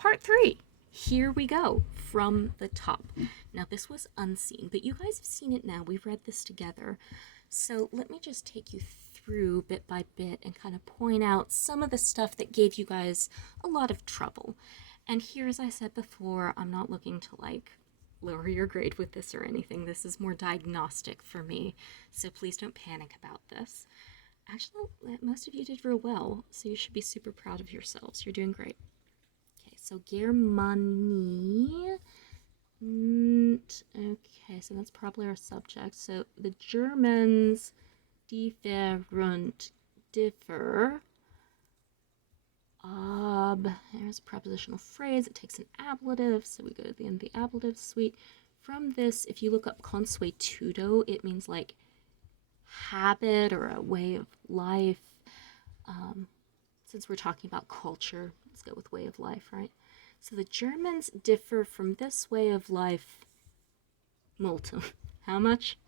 Part 3. Here we go from the top. Now, this was unseen, but you guys have seen it now. We've read this together. So let me just take you through bit by bit and kind of point out some of the stuff that gave you guys a lot of trouble. And here, as I said before, I'm not looking to lower your grade with this or anything. This is more diagnostic for me, so please don't panic about this. Actually, most of you did real well, so you should be super proud of yourselves. You're doing great. Okay, so Germany. Okay, so that's probably our subject. So the Germans differ. There's a prepositional phrase. It takes an ablative, so we go to the end of the ablative suite. From this, if you look up consuetudo, it means like habit or a way of life. Since we're talking about culture, let's go with way of life, right? So the Germans differ from this way of life multum. How much?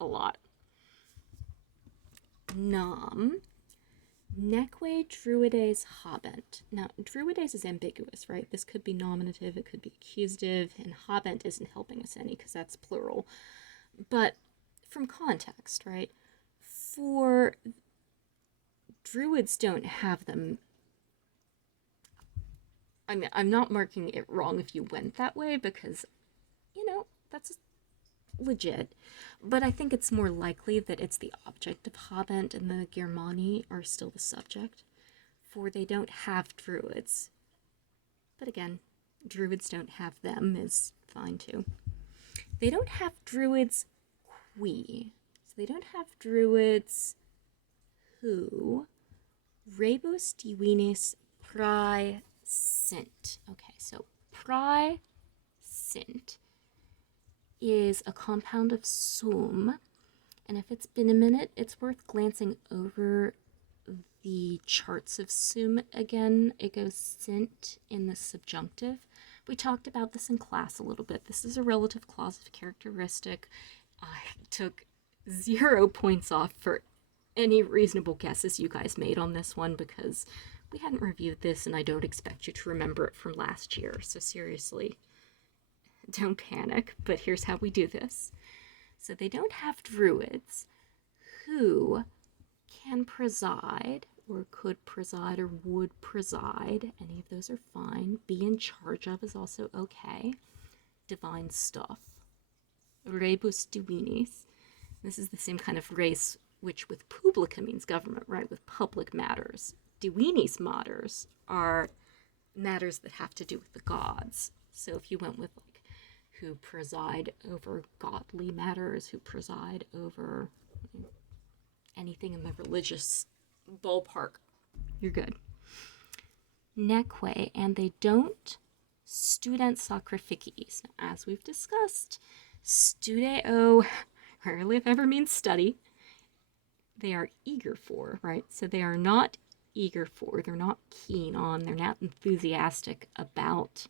A lot. Nam. Neque druides habent. Now, druides is ambiguous, right? This could be nominative, it could be accusative, and habent isn't helping us any because that's plural. But from context, right? For druids don't have them. I mean, I'm not marking it wrong if you went that way because, that's legit. But I think it's more likely that it's the object of habent and the Germani are still the subject, for they don't have druids. But again, druids don't have them is fine too. They don't have druids qui. So they don't have druids who rebus divinis prae sint. Okay, so prae sint is a compound of sum, and if it's been a minute, it's worth glancing over the charts of sum again. It goes sint in the subjunctive. We talked about this in class a little bit. This is a relative clausive characteristic. I took 0 points off for any reasonable guesses you guys made on this one because we hadn't reviewed this and I don't expect you to remember it from last year. So seriously, don't panic, but here's how we do this. So they don't have druids who can preside or could preside or would preside. Any of those are fine. Be in charge of is also okay. Divine stuff. Rebus divinis. This is the same kind of race which with publica means government, right? With public matters. Divinis matters are matters that have to do with the gods. So if you went with who preside over godly matters, who preside over anything in the religious ballpark, you're good. Neque, and they don't student sacrificiis. As we've discussed, studeo rarely if ever means study. They are eager for, right? So they are not eager for, they're not keen on, they're not enthusiastic about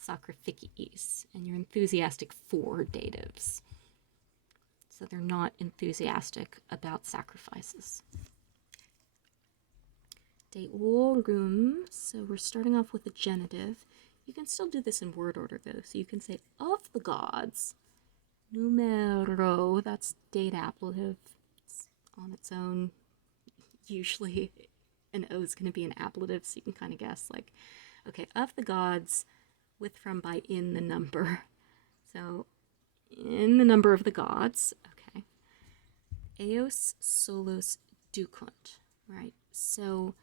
sacrificiis, and you're enthusiastic for datives. So they're not enthusiastic about sacrifices. Deorum, so we're starting off with a genitive. You can still do this in word order though, so you can say of the gods. Numero, that's date ablative. It's on its own. Usually an O is going to be an ablative, so you can kind of guess okay, of the gods, with from by in the number. So in the number of the gods, okay. Eos solos ducunt, right? So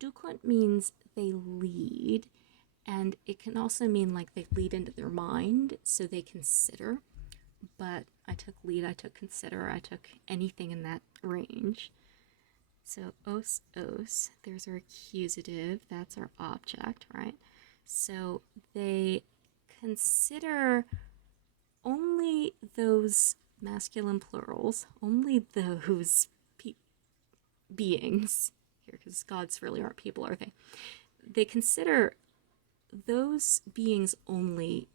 ducunt means they lead, and it can also mean they lead into their mind, so they consider. But I took lead, I took consider, I took anything in that range. So os, there's our accusative, that's our object, right? So they consider only those masculine plurals, only those beings, here, because gods really aren't people, are they? They consider those beings only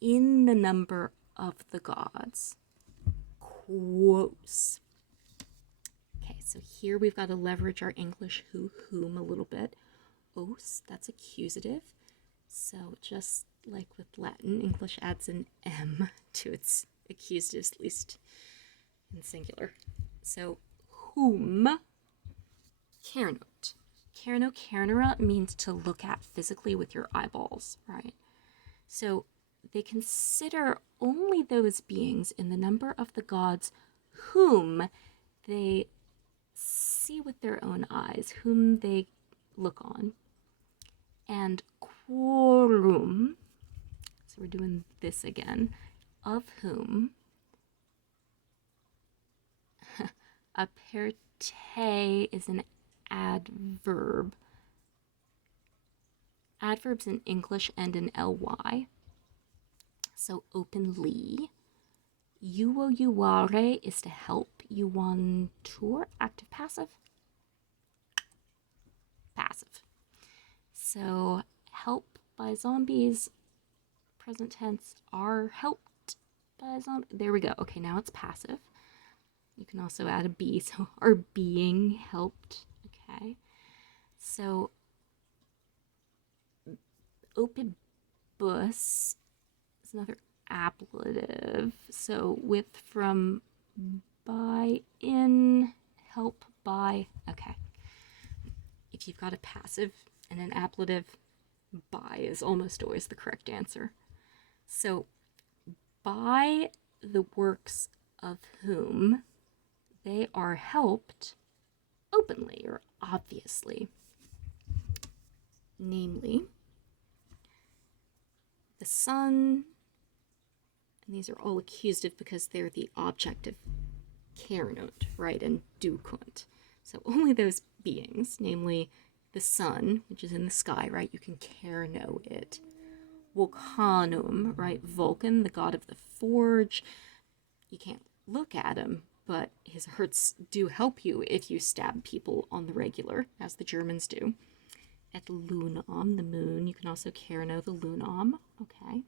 in the number of the gods. Quos. Okay, so here we've got to leverage our English who, whom a little bit. Os, that's accusative. So just like with Latin, English adds an M to its accusative, at least in singular. So whom, cernot. Cerno cernera means to look at physically with your eyeballs, right? So they consider only those beings in the number of the gods whom they see with their own eyes, whom they look on. And quorum, so we're doing this again, of whom aperte is an adverb. Adverbs in English end in ly. So openly. Yuo is to help. Yuantur, active passive. Passive. So help by zombies, present tense, are helped by zombies. There we go. Okay, now it's passive. You can also add a be, so are being helped. Okay. So opibus is another ablative. So with, from, by, in, help, by. Okay. If you've got a passive and an ablative, by is almost always the correct answer. So by the works of whom they are helped openly or obviously. Namely, the sun, and these are all accusative because they're the objective cernot, right, and dukunt. So only those beings, namely the sun, which is in the sky, right, you can cerno it. Vulcanum, right, Vulcan, the god of the forge. You can't look at him, but his hurts do help you if you stab people on the regular, as the Germans do. Et lunam, the moon. You can also cerno the lunam. Okay.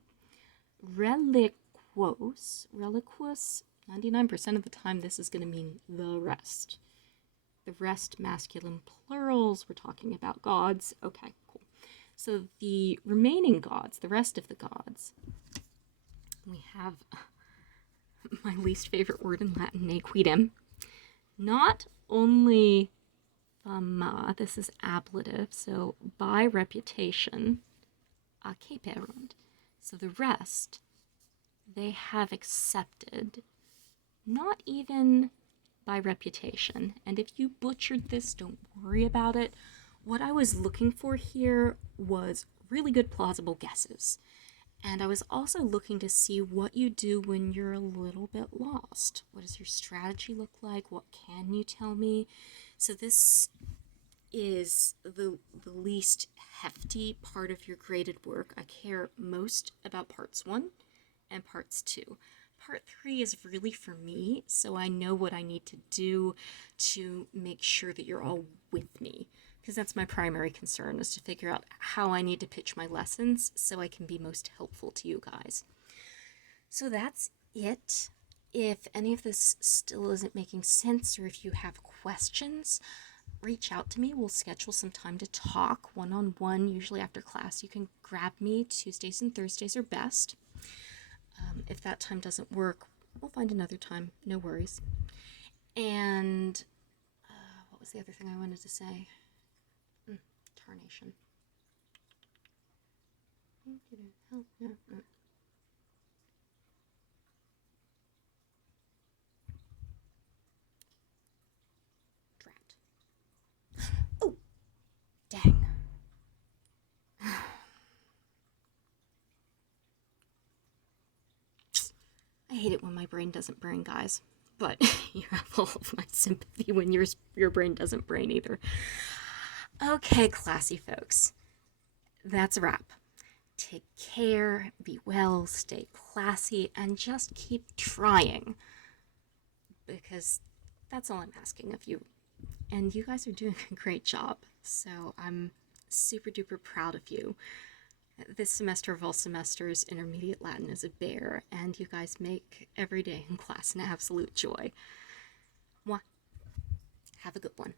Reliquos. Reliquos, 99% of the time this is going to mean the rest. The rest, masculine plurals. We're talking about gods. Okay, cool. So the remaining gods, the rest of the gods, we have my least favorite word in Latin, nequidem. Not only fama, this is ablative, so by reputation, acceperunt. So the rest, they have accepted, not even by reputation. And if you butchered this, don't worry about it. What I was looking for here was really good plausible guesses. And I was also looking to see what you do when you're a little bit lost. What does your strategy look like? What can you tell me? So this is the least hefty part of your graded work. I care most about parts 1 and parts 2. Part 3 is really for me, so I know what I need to do to make sure that you're all with me. Because that's my primary concern, is to figure out how I need to pitch my lessons so I can be most helpful to you guys. So that's it. If any of this still isn't making sense, or if you have questions, reach out to me. We'll schedule some time to talk one-on-one, usually after class. You can grab me. Tuesdays and Thursdays are best. If that time doesn't work, we'll find another time. No worries. And what was the other thing I wanted to say? Tarnation. Drat. Oh, dang. I hate it when my brain doesn't brain, guys. But you have all of my sympathy when your brain doesn't brain either. Okay, classy folks. That's a wrap. Take care, be well, stay classy, and just keep trying. Because that's all I'm asking of you. And you guys are doing a great job. So I'm super duper proud of you. This semester of all semesters, Intermediate Latin is a bear, and you guys make every day in class an absolute joy. Mwah. Have a good one.